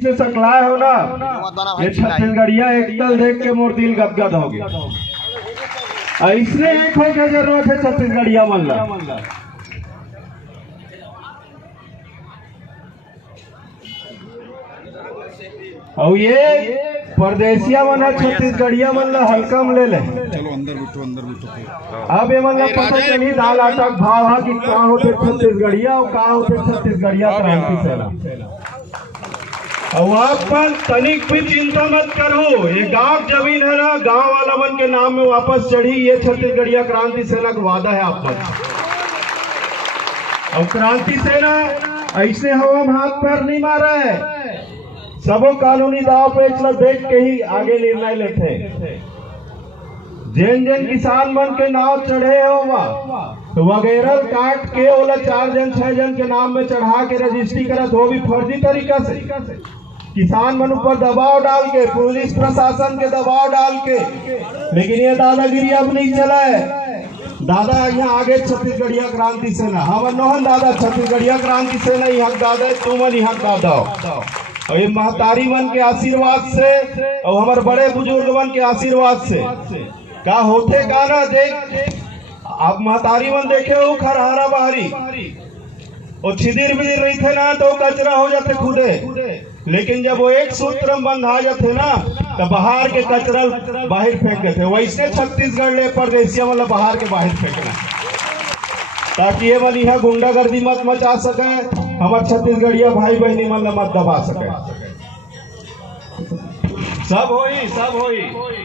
से सकलाए हो ना, ये छत्तीसगढ़िया एक दल देख के मोर दिल गदगद हो गया। ऐसने एक हो के जरूरत है छत्तीसगढ़िया मन ला। और ये परदेसिया मन छत्तीसगढ़िया मन ला हल्का में ले ले। चलो अंदर बैठो। अब ये मन ला पता चली दाल आटा भाव हा कि कहाँ होते छत्तीसगढ़िया और कहाँ होते छत्तीसगढ़िया क्रांति सेना। और आप पर तनिक भी चिंता मत करो, ये गांव जमीन है ना, गांव वाला मन के नाम में वापस चढ़ी। ये छत्तीसगढ़िया क्रांति सेना का वादा है आप पर। और क्रांति सेना ऐसे हवा में हाथ पैर नहीं मारा है, सबो कानूनी दाव पेच देख के ही आगे निर्णय लेते। जिन जिन किसान मन के नाव चढ़े हो तो वगैरह काट के ओला 4 जन 6 जन के नाम में चढ़ा के रजिस्ट्री करत हो भी फर्जी तरीका से। किसान मन ऊपर दबाव डाल के, पुलिस प्रशासन के दबाव डाल के। लेकिन ये दादागिरी अब नहीं चला है। दादा यहाँ आगे छत्तीसगढ़िया क्रांति सेना, हम नोहन दादा छत्तीसगढ़िया क्रांति सेना ही हक दादा, तुमन ही हक दादा। और ये महतारी मन के आशीर्वाद से और हमारे बड़े बुजुर्ग मन के आशीर्वाद से का होते का ना देख। आप महतारी मन देखे हो खरहारा बाहरी और छिदिर बिदिर रही थे ना तो कचरा हो जाते खुदे। लेकिन जब वो एक सूत्र में बंधा जाते ना तो बाहर के कचरा बाहर फेंक देते। वैसे छत्तीसगढ़ ले परदेसिया मतलब बाहर के बाहर फेंकना, ताकि ये मन यहाँ गुंडागर्दी मत मचा सके, हमारे छत्तीसगढ़िया भाई बहनी मन मत दबा सके। सब होई।